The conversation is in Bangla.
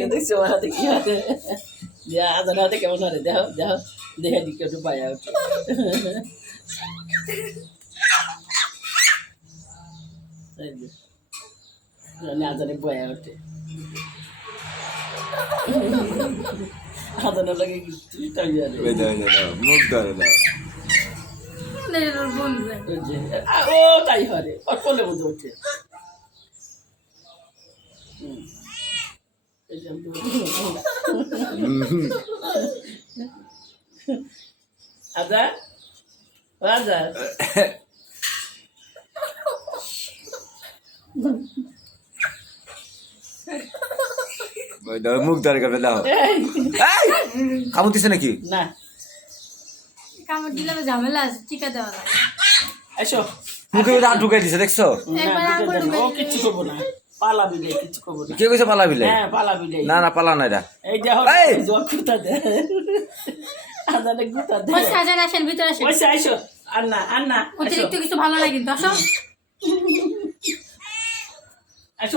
আজকে দেখছি ওর হাতে কি হাতে আজান হাতে কেমন হারে দেখো দেখো দেখে দিকে একটু পায়া ওঠে আজানে বয়া ওঠে আজানের লাগে মুখ ধরে না ও তাই হরে ওর কোলে মধ্যে ওঠে আজা আজা মুখ ধরে করবে দাও কামড় দিছে নাকি না কামড় দিলে ঝামেলা আছে টিকা দেওয়া লাগে এসো মুখে হাত ঢুকাই দিছে দেখছো ও কিচ্ছু করবো না পালা বিলাই কিচ্ছু করবো না কে কইছে পালা বিলে হ্যাঁ পালা বিলাই না না পালা না এটা এই দেখো জোর কুতা দে আজানে কুতা দে ওই সাজান আসেন ভিতরে আসেন ওইসে আইসো আন্না অতিরিক্ত কিছু ভালো না কিন্তু আসো আসো